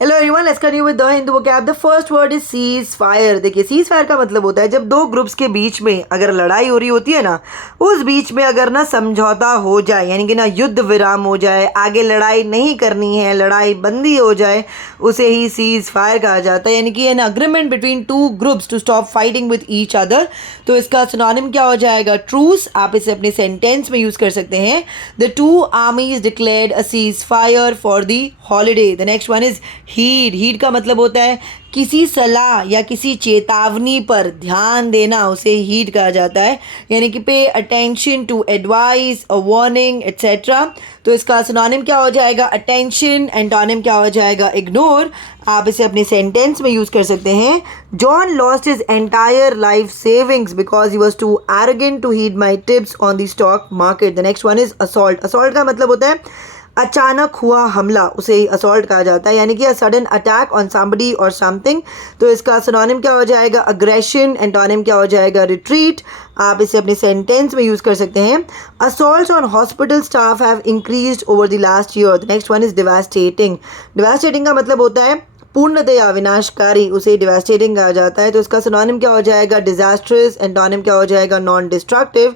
Hello everyone, let's continue with the Hindu vocab. The first word is cease fire. देखिए, cease fire का मतलब होता है जब दो ग्रुप्स के बीच में अगर लड़ाई हो रही होती है ना, उस बीच में अगर ना समझौता हो जाए, यानी कि ना युद्ध विराम हो जाए, आगे लड़ाई नहीं करनी है, लड़ाई बंदी हो जाए, उसे ही सीज फायर कहा जाता है। यानी कि an agreement between two groups to stop fighting with each other. तो इसका सिनोनिम क्या हो जाएगा? ट्रूस। आप इसे अपने सेंटेंस में यूज कर सकते हैं। The two armies declared a cease fire for the holiday. The next one is heed. Heed का मतलब होता है किसी सलाह या किसी चेतावनी पर ध्यान देना, उसे हीड कहा जाता है। यानी कि pay attention to advice, a warning etcetera. तो इसका सिनोनिम क्या हो जाएगा? अटेंशन। एंटोनिम क्या हो जाएगा? इग्नोर। आप इसे अपने सेंटेंस में यूज कर सकते हैं। John lost his entire life savings because he was too arrogant to heed my tips on the stock market. The next one is assault. Assault का मतलब होता है अचानक हुआ हमला, उसे ही असॉल्ट कहा जाता है। यानी कि a sudden attack on somebody और समथिंग। तो इसका सिनोनिम क्या हो जाएगा? अग्रेशन। एंटोनिम क्या हो जाएगा? रिट्रीट। आप इसे अपने सेंटेंस में यूज कर सकते हैं। Assaults on hospital staff have increased over the last year. The next one is devastating. Devastating का मतलब होता है पूर्णतया विनाशकारी, उसे डिवास्टेटिंग कहा जाता है। तो इसका सिनोनिम क्या हो जाएगा? डिजास्ट्रस। एंटोनिम क्या हो जाएगा? Non destructive.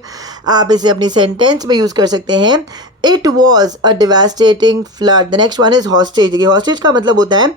आप इसे अपनी सेंटेंस में यूज कर सकते हैं। It was a devastating flood. The next one is hostage. देखिए, हॉस्टेज का मतलब होता है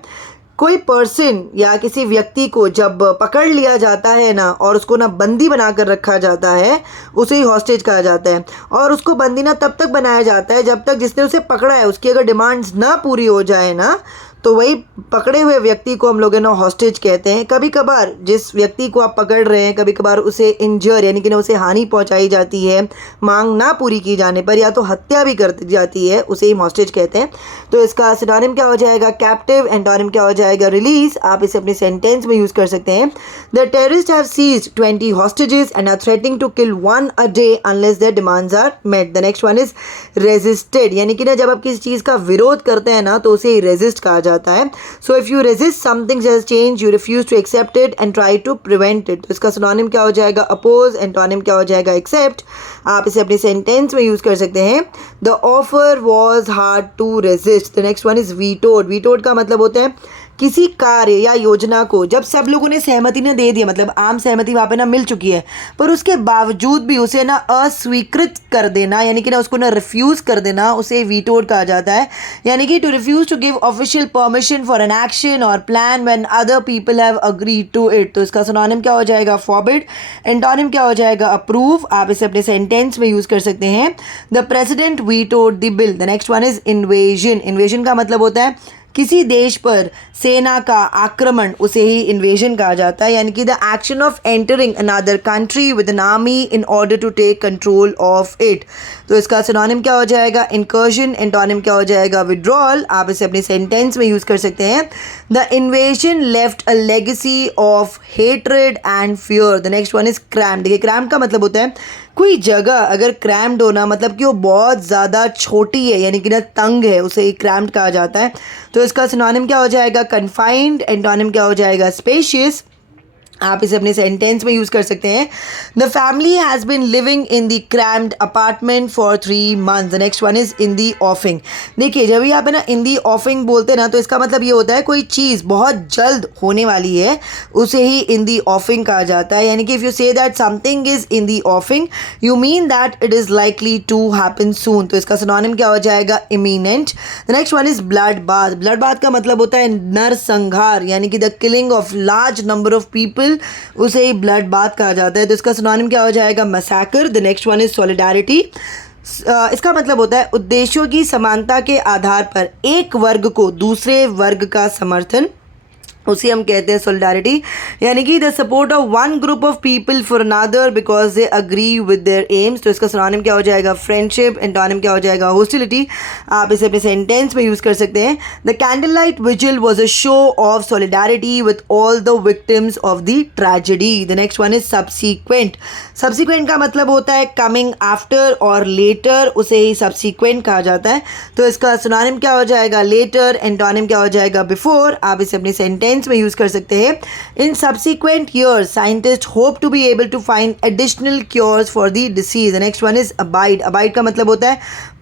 कोई पर्सन या किसी व्यक्ति को जब पकड़ लिया जाता है ना, और उसको ना बंदी बनाकर रखा जाता है, उसे ही हॉस्टेज कहा जाता है। और उसको बंदी ना तब तक बनाया जाता है जब तक जिसने उसे पकड़ा है उसकी अगर डिमांड्स ना पूरी हो जाए ना, तो वही पकड़े हुए व्यक्ति को हम लोग ना हॉस्टेज कहते हैं। कभी कभार जिस व्यक्ति को आप पकड़ रहे हैं, कभी कभार उसे इंजर यानी कि ना उसे हानि पहुंचाई जाती है मांग ना पूरी की जाने पर, या तो हत्या भी कर दी जाती है, उसे ही हॉस्टेज कहते हैं। तो इसका सिनोनिम क्या हो जाएगा? कैप्टिव। एंटोनिम क्या हो जाएगा? रिलीज। आप इसे अपने सेंटेंस में यूज कर सकते हैं। The terrorist have seized 20 hostages and are threatening to kill one a day unless their demands are met. The next one is resisted। यानी कि ना जब आप किसी चीज़ का विरोध करते हैं ना, तो उसे रेजिस्ट कहा जाता है। So if you resist something just change, you refuse to accept it and try to prevent it. तो इसका सिनोनिम क्या हो जाएगा? अपोज। एंटोनिम क्या हो जाएगा? एक्सेप्ट। आप इसे अपने सेंटेंस में यूज कर सकते हैं। The offer was hard to resist. The next one is vetoed. Vetoed का मतलब होता है किसी कार्य या योजना को जब सब लोगों ने सहमति ने दे दिया, मतलब आम सहमति वहाँ पे ना मिल चुकी है, पर उसके बावजूद भी उसे ना अस्वीकृत कर देना, यानी कि ना उसको ना रिफ्यूज़ कर देना, उसे वीटोड कहा जाता है। यानी कि to refuse to give official permission for an action और plan when other people have agreed to it. तो इसका सिनोनिम क्या हो जाएगा? फॉरबिड। एंटोनिम क्या हो जाएगा? अप्रूव। आप इसे अपने सेंटेंस में यूज कर सकते हैं। The president vetoed the bill. The next one is invasion. Invasion का मतलब होता है किसी देश पर सेना का आक्रमण, उसे ही इन्वेजन कहा जाता है। यानी कि the action of entering another country with an army in order to take control of it. तो इसका सिनोनिम क्या हो जाएगा? इंकर्जन। एंटोनिम क्या हो जाएगा? विड्रॉल। आप इसे अपने सेंटेंस में यूज कर सकते हैं। The invasion left a legacy of hatred and fear. The next one is crammed. देखिए, क्रैम्ड का मतलब होता है कोई जगह अगर क्रैम्ड होना, मतलब कि वो बहुत ज़्यादा छोटी है, यानी कि ना तंग है, उसे क्रैम्ड कहा जाता है। तो इसका सिनोनिम क्या हो जाएगा? कन्फाइंड। एंटोनिम क्या हो जाएगा? स्पेशियस। आप इसे अपने सेंटेंस में यूज कर सकते हैं। The family has been living in the crammed apartment for 3 months। The next one is in the offing. देखिए, जब भी आप है ना इन दी ऑफिंग बोलते हैं ना, तो इसका मतलब ये होता है कोई चीज़ बहुत जल्द होने वाली है, उसे ही इन दी ऑफिंग कहा जाता है। यानी कि if you say that something is in the offing, you mean that it is likely to happen soon. तो इसका सिनोनिम क्या हो जाएगा? Imminent. The next one is blood bath. Blood bath का मतलब होता है नरसंहार, यानी कि the killing of large number of people, उसे ही ब्लड बाथ कहा जाता है। तो इसका सिनोनिम क्या हो जाएगा? Massacre. The next one is solidarity. इसका मतलब होता है उद्देश्यों की समानता के आधार पर एक वर्ग को दूसरे वर्ग का समर्थन, उसे हम कहते हैं सोलिडारिटी। यानी कि the support of one group of people for another because they agree with their AIIMS. तो इसका सिनोनिम क्या हो जाएगा? फ्रेंडशिप। एंटोनिम क्या हो जाएगा? हॉस्टिलिटी। आप इसे अपने सेंटेंस में यूज कर सकते हैं। The candle light vigil was a show off solidarity with all the victims of the tragedy. The next one is subsequent. Subsequent का मतलब होता है कमिंग आफ्टर और लेटर, उसे ही सब्सिक्वेंट कहा जाता है। तो इसका सिनोनिम क्या हो जाएगा? लेटर। एंटोनिम क्या हो जाएगा? बिफोर। आप इसे अपने सेंटेंस में यूज कर सकते हैं। In subsequent years scientist hope to be able to find additional cures for the disease. Next one is abide. Abide का मतलब होता है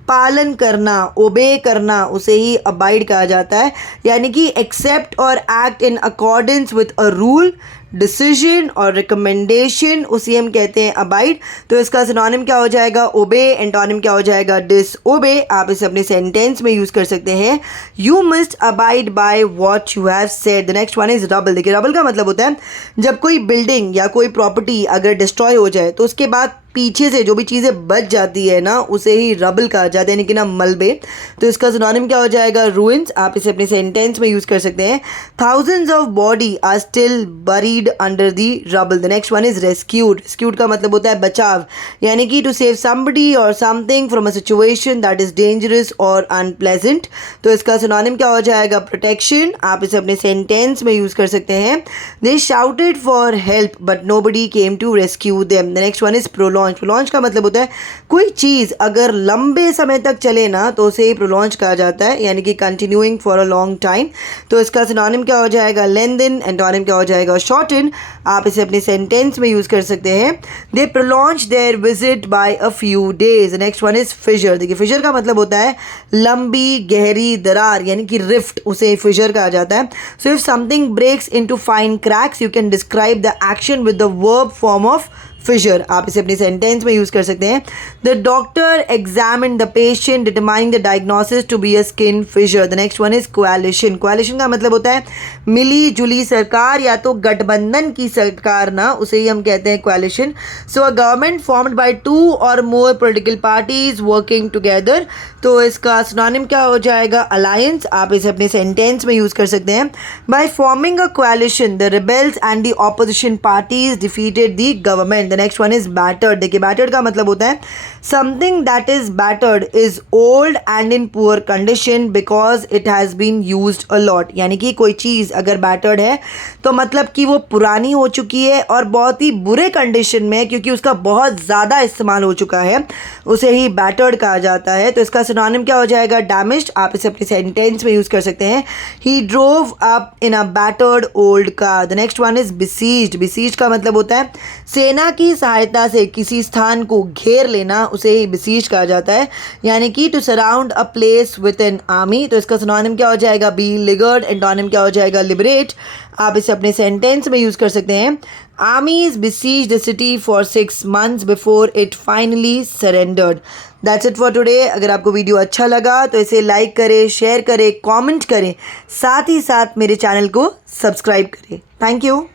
पालन करना, ओबे करना, उसे ही अबाइड कहा जाता है। यानी कि एक्सेप्ट और act in accordance with a rule, decision और रिकमेंडेशन, उसी हम कहते हैं अबाइड। तो इसका सिनोनिम क्या हो जाएगा? ओबे। एंटोनिम क्या हो जाएगा? डिसओबे। आप इसे अपने सेंटेंस में यूज़ कर सकते हैं, you must abide by what you have said. The next one is rubble. देखिए रबल का मतलब होता है जब कोई बिल्डिंग या कोई प्रॉपर्टी अगर डिस्ट्रॉय हो जाए तो उसके बाद पीछे से जो भी चीज़ें बच जाती है ना, उसे ही रबल कहा जाता है, यानी कि ना मलबे। तो इसका सिनोनिम क्या हो जाएगा? रूइंस। आप इसे अपने सेंटेंस में यूज़ कर सकते हैं, thousands of body are still buried under the rubble. The next one is rescued. Rescued का मतलब होता है बचाव, यानी कि टू सेव समबडी और something from a situation that is dangerous और अनप्लेजेंट। तो इसका सिनोनिम क्या हो जाएगा? प्रोटेक्शन। आप इसे अपने सेंटेंस में यूज़ कर सकते हैं, they shouted for help but nobody came to rescue them. The next one is prolong. Prolong का मतलब होता है कोई चीज़ अगर लंबे समय तक चले ना तो उसे ही प्रोलॉन्ज कहा जाता है, यानी कि continuing for a long time. तो इसका सिनोनिम क्या हो जाएगा? लेंथन। एंटोनिम क्या हो जाएगा? शॉर्टन। आप इसे अपने सेंटेंस में यूज़ कर सकते हैं, they prolong their visit by a few days. Next one is fissure. देखिए फिशर का मतलब होता है लंबी गहरी दरार, यानी कि रिफ्ट, उसे फिशर कहा जाता है। So if something breaks into fine cracks you can describe the action with the verb form of fissure. आप इसे अपनी सेंटेंस में यूज़ कर सकते हैं, the doctor examine the patient determine the diagnosis to be a skin fissure. The next one is coalition. Coalition का मतलब होता है मिली जुली सरकार या तो गठबंधन की सरकार ना, उसे ही हम कहते हैं coalition. So a government formed by 2 और मोर पॉलिटिकल पार्टीज वर्किंग टुगेदर। तो इसका सिनोनिम क्या हो जाएगा? अलायंस। आप इसे अपने सेंटेंस में यूज़ कर सकते हैं, by forming a coalition the rebels and the opposition parties defeated the government. The next one is battered. देखिए बैटर्ड का मतलब होता है something that is battered is old and in poor condition because it has been used a lot. यानी कि कोई चीज़ अगर battered है तो मतलब कि वो पुरानी हो चुकी है और बहुत ही बुरे कंडीशन में है क्योंकि उसका बहुत ज़्यादा इस्तेमाल हो चुका है, उसे ही बैटर्ड कहा जाता है। तो इसका सिनोनिम क्या हो जाएगा? डैमेज्ड। आप इसे अपने सेंटेंस में यूज़ कर सकते हैं, he drove up in a battered old car. The next one is besieged. Besieged का मतलब होता है सेना की सहायता से किसी स्थान को घेर लेना, उसे ही बिसीज कहा जाता है, यानी कि to surround a place with an army. तो इसका सिनोनिम क्या हो जाएगा? बी लिगर्ड। एंटोनिम क्या हो जाएगा? लिबरेट। आप इसे अपने सेंटेंस में यूज़ कर सकते हैं, आर्मीज besieged the city for 6 months before it finally surrendered. That's it for today. अगर आपको वीडियो अच्छा लगा तो इसे लाइक करें, शेयर करें, कमेंट करें, साथ ही साथ मेरे चैनल को सब्सक्राइब करें। Thank you.